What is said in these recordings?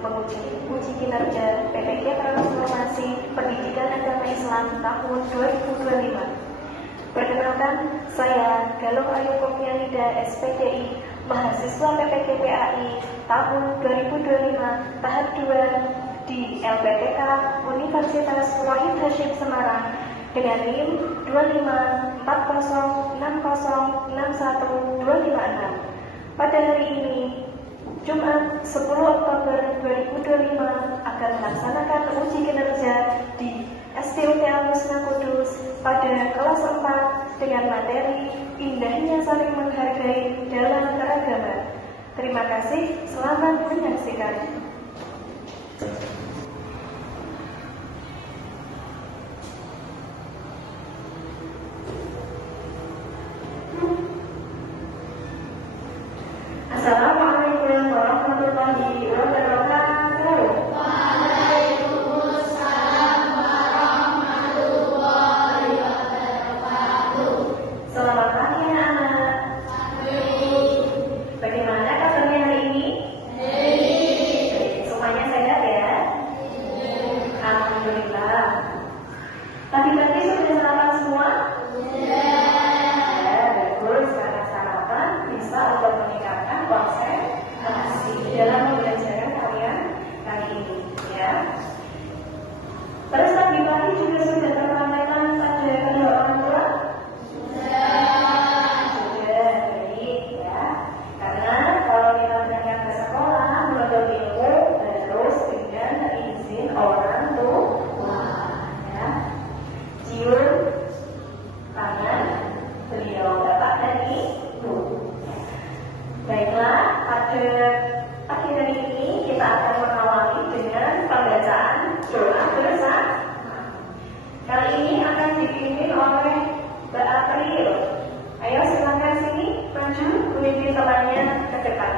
penguji uji kinerja PPK Transformasi Pendidikan Agama Islam tahun 2025. Perkenalkan, saya Galuh Ayu Kopianida SPDI, mahasiswa PPK PAI tahun 2025 tahap 2 di LPTK Universitas Wahid Hasyim Semarang dengan NIM 25406061256. Pada hari ini, Jumat 10 Oktober 2025 akan melaksanakan uji kinerja di STUT Al-Husna Kudus pada kelas 4 dengan materi Indahnya Saling Menghargai dalam Beragama. Terima kasih, selamat menyaksikan. Assalamualaikum warahmatullahi wabarakatuh. Waalaikumsalam warahmatullahi wabarakatuh. Selamat pagi anak. Bagaimana kabarnya hari ini? Semuanya sehat ya? Alhamdulillah. Pagi-pagi sudah sarapan semua? Ya, bagus. Karena sarapan bisa untuk meningkatkan konsentrasi dalam pembelajaran kalian kali ini, ya. Terus pagi-pagi juga sudah tersampaikan pada kedua orang tua? Sudah, baik ya. Karena kalau kita berangkat ke sekolah menuntut ilmu harus dengan izin orang tua, ya. Cium tangan beliau bapak dan ibu. Baiklah, pada pagi hari ini kita akan mengawali dengan pembacaan doa bersama. Kali ini akan dipimpin oleh Mbak April. Ayo silakan sini maju memimpin temannya ke depan.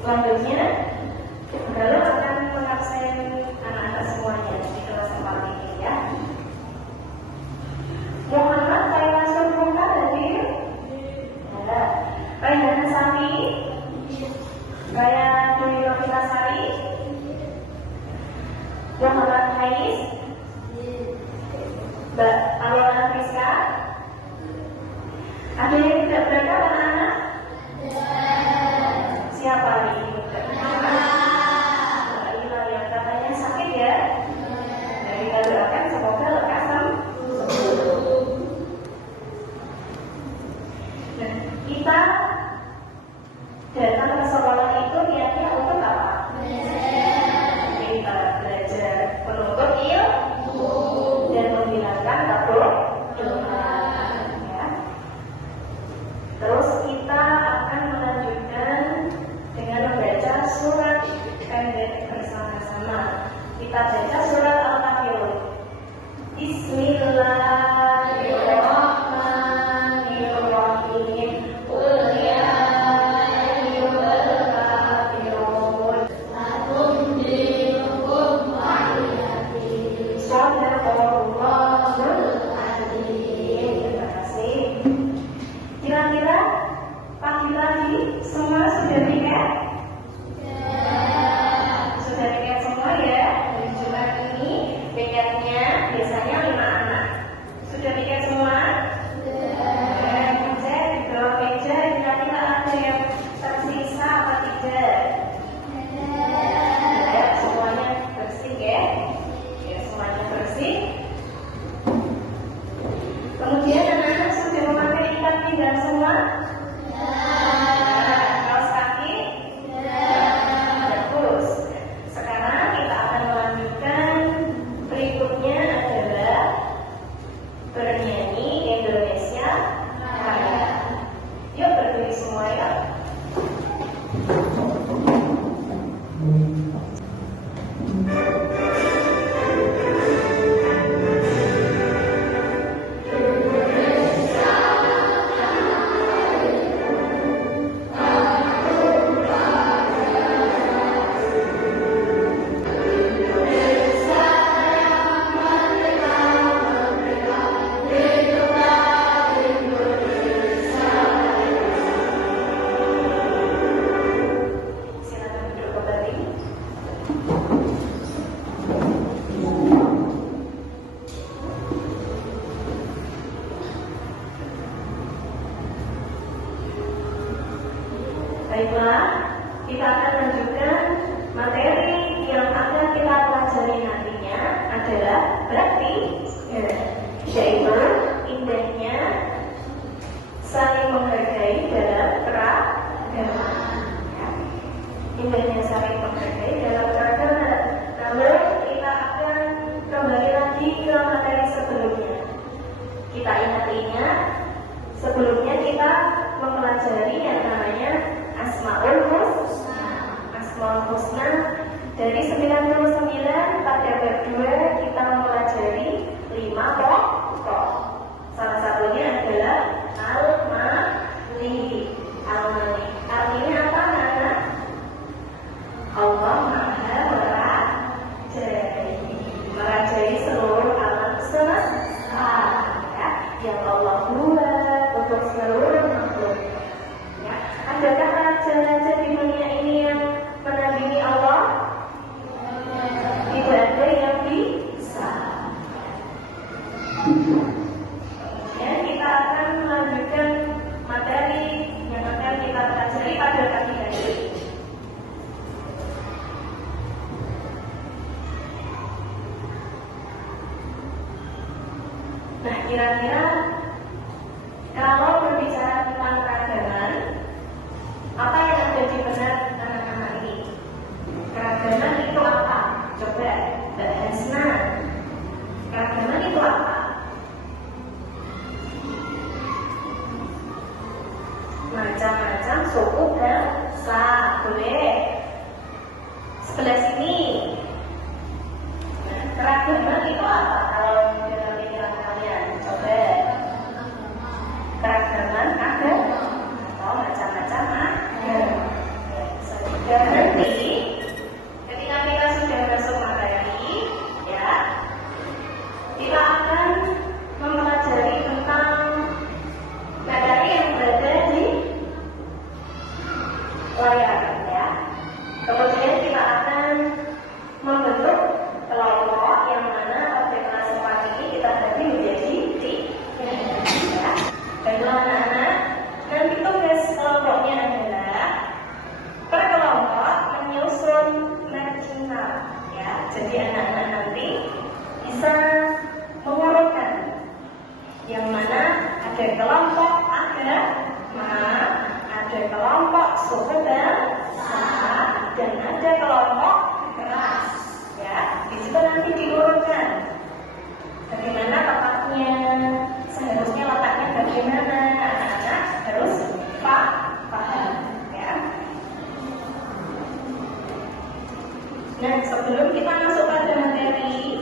Selanjutnya, Galuh akan mengabsen anak-anak semuanya di kelas 4 ini, ya. Muhammad, saya langsung buka tadi. Ya. Raihana Sari, Gaya Dwi Novitasari, Muhammad Hais, Mbak Alona Friska. Ada yang tidak berada anak-anak? Siapa nih? Mbak yang katanya sakit ya? Jadi kita doakan semoga lekas sembuh. Nah, kita datang ke sekolah itu niatnya untuk apa? Kita belajar menuntut ilmu dan menghilangkan kebodohan, ya. Terus kita akan melanjutkan dengan membaca surat pendek bersama-sama. Kita baca surat Al-Kafirun. Bismillahirrahmanirrahim. Qul ya ayyuhal kafirun la tunzirukum waliyati. Shadaqallahul azim. Terima kasih. Kira-kira pagi-pagi semua sudah tiket? Sudah tiket semua ya? Dari Jumat ini tiketnya biasanya 5 anak. Sudah tiket semua? Cek di bawah meja, kira-kira ada yang tersisa apa tidak? Ya, semuanya bersih ya? Ya, semuanya bersih. Kemudian anak-anak sudah memakai ikat pinggang semua? Kaos kaki? Bagus. Sekarang kita akan melanjutkan adalah berarti yaitu indahnya saling menghargai dalam keragaman. Indahnya saling menghargai dalam keragaman. Lalu kita akan kembali lagi ke materi sebelumnya. Kita ingat-ingat sebelumnya kita mempelajari yang namanya Asmaul Husna. Asmaul Husna dari 99 pada bab 2 kita mempelajari 5 pokok. Salah satunya adalah Al-Malik. Al-Malik artinya apa, Nana? Allah Maha merajai seluruh alam semesta, ya, yang Allah buat untuk seluruh makhluk. Ya. Adakah raja-raja di dunia ini yang menandingi Allah? Tidak ada yang bisa. Kemudian kita akan melanjutkan materi yang akan kita pelajari pada pagi hari. Nah, kira-kira kalau berbicara tentang keragaman, apa yang ada di benak anak-anak ini? Keragaman itu apa? Coba Mbak Hasna, keragaman itu apa? Macam-macam suku bangsa, boleh. Sebelah sini. Nah, keragaman itu apa? Kalau dalam pikiran kalian, coba. Keragaman ada atau macam-macam ada. Dan nanti ketika kita sudah masuk materi, ya, kita akan mempelajari tentang materi yang berada di layar, ya. Kemudian kita akan membentuk kelompok yang mana objek kelas 4 ini kita bagi menjadi 3, ya. Baiklah anak-anak, nanti tugas kelompoknya adalah per kelompok menyusun marginal, ya. Jadi anak-anak nanti bisa mengurutkan yang mana ada kelompok agama, ada kelompok suku bangsa, dan ada kelompok ras, ya. Di situ nanti diurutkan bagaimana letaknya, seharusnya letaknya bagaimana, anak-anak harus paham, ya. Nah, sebelum kita masuk pada materi,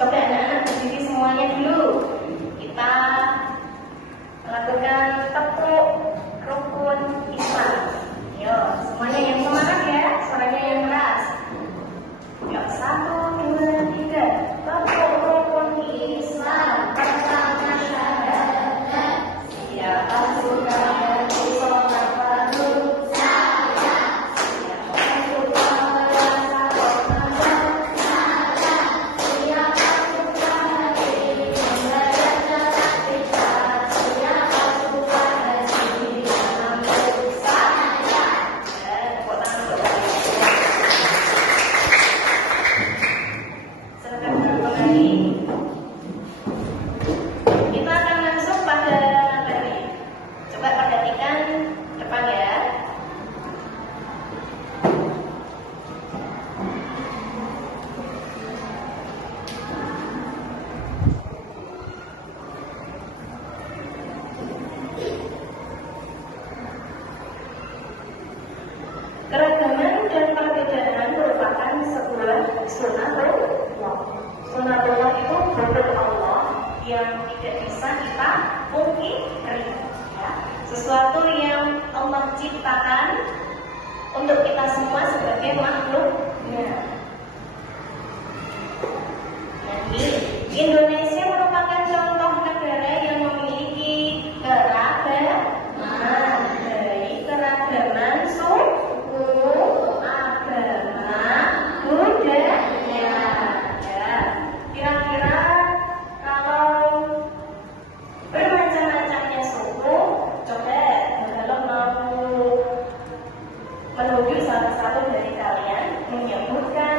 coba anak-anak berdiri semuanya dulu. Kita lakukan tepuk rukun Islam. Yo, semuanya yang semangat ya, suaranya yang keras. Yo, 1, 2, 3. Tepuk rukun Islam. Pertama syahadat. Siapa suka hati sholat fardu? Saya. Siapa suka merasa Ramadan? Saya. Siapa suka hati membaca surat Ikhlas? Siapa suka hati dalam dosa? Saya. Tepuk tangan untuk kalian. Silakan kembali. Kita akan masuk pada materi. Coba perhatikan depan ya. Keragaman dan perbedaan merupakan sebuah sunatullah. Sunatullah itu hukum Allah yang tidak bisa kita pungkiri, ya. Sesuatu yang Allah ciptakan untuk kita semua sebagai makhluknya. Jadi Indonesia merupakan contoh negara yang memiliki keragaman, baik keragaman suku, agama, budaya. Ya. Kira-kira kalau bermacam-macamnya suku, coba kalau mau menuju salah satu dari kalian menyebutkan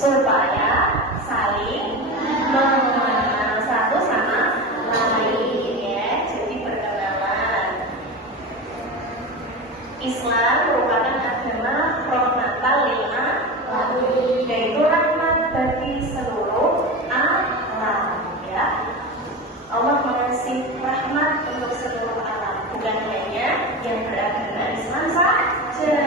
supaya saling mengenal satu sama lain ya. Jadi perkenalan. Islam merupakan agama rahmatan lil alamin, yaitu rahmat bagi seluruh alam ya. Allah mengasih rahmat untuk seluruh alam, bukan hanya yang beragama Islam saja,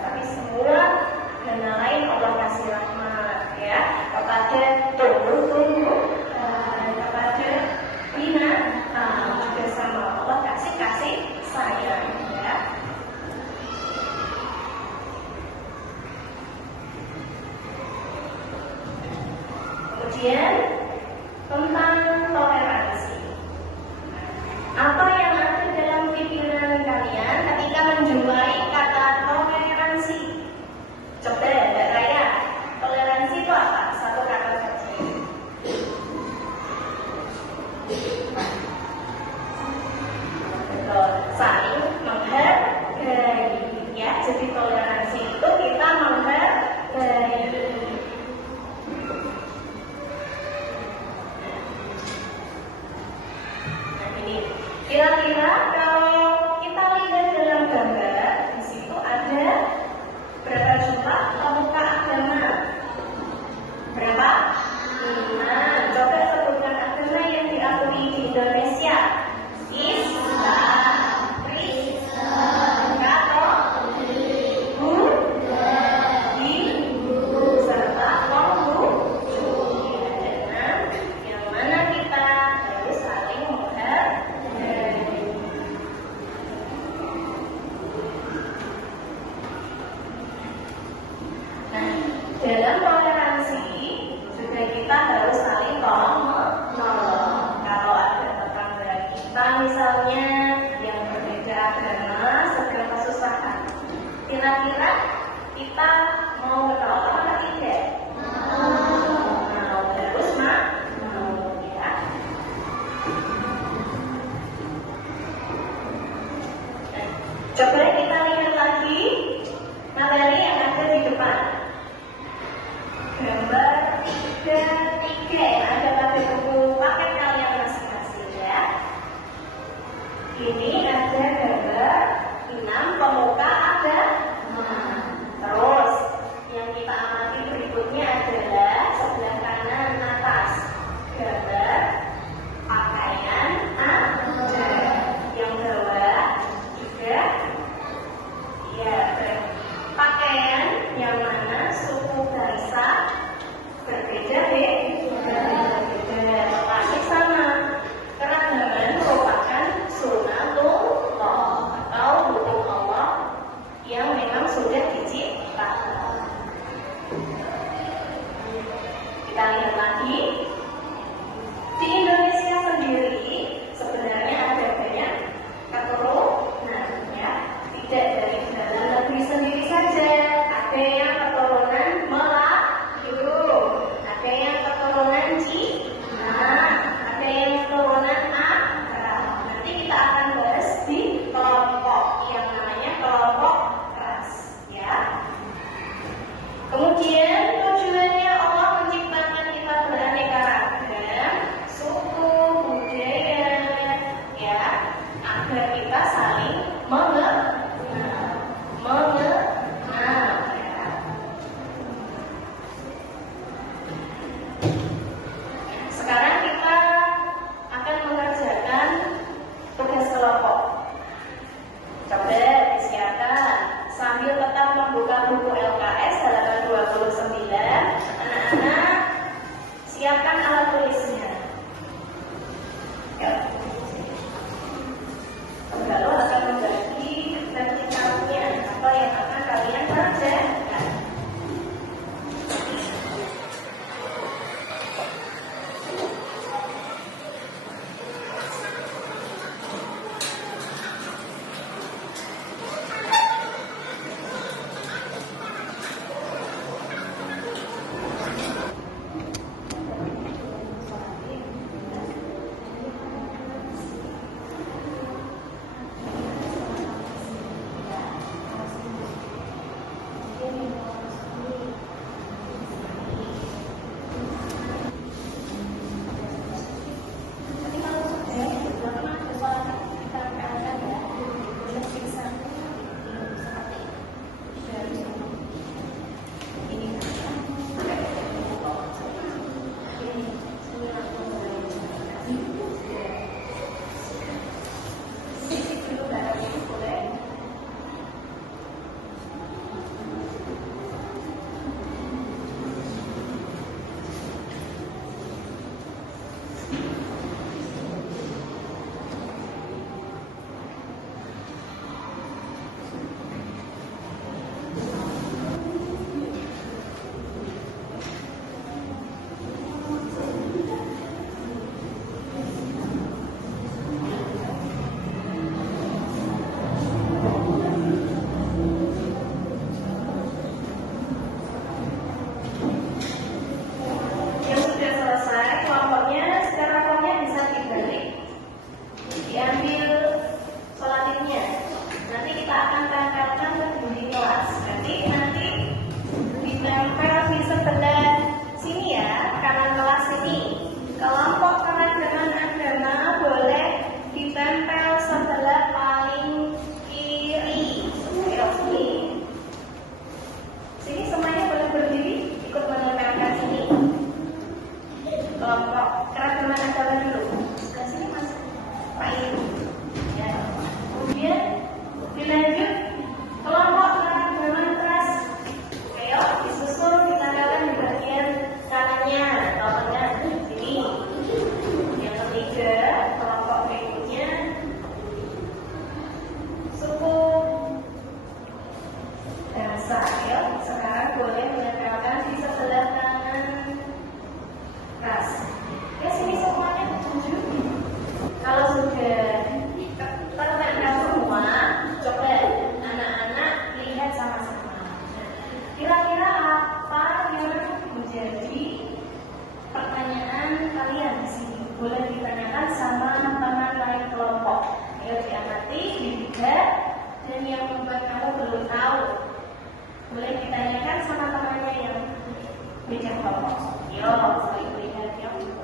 tapi semua agama lain Allah kasih rahmat ya, kepada tumbuh-tumbuh, kepada binatang juga sama Allah kasih sayang ya. Kemudian tentang toleransi. Apa yang ada dalam pikiran kalian ketika menjumpai kata toleransi? Coba Mbak Raya, toleransi itu apa? Satu kata saja. Betul, saling menghargai ya. Jadi toleransi itu kita menghargai. Kira-kira kalau kita lihat dalam gambar, di situ ada berapa jumlah pemuka agama? Berapa? 5. Coba sebutkan agama yang diakui di Indonesia. Islam, Kristen, Katolik, Buddha, Hindu, serta Konghucu. Dan yang mana kita harus saling menghargai. Dalam toleransi juga kita harus saling tolong-menolong. Kalau ada tetangga kita misalnya yang berbeda agama sedang kesusahan, kira-kira kita mau menolong atau tidak? Mau, harus mau ya. Coba kita lihat lagi materi yang ada di depan. Boleh ditanyakan sama temannya yang bijak kelompok. Yo, so ibu ingat yuk.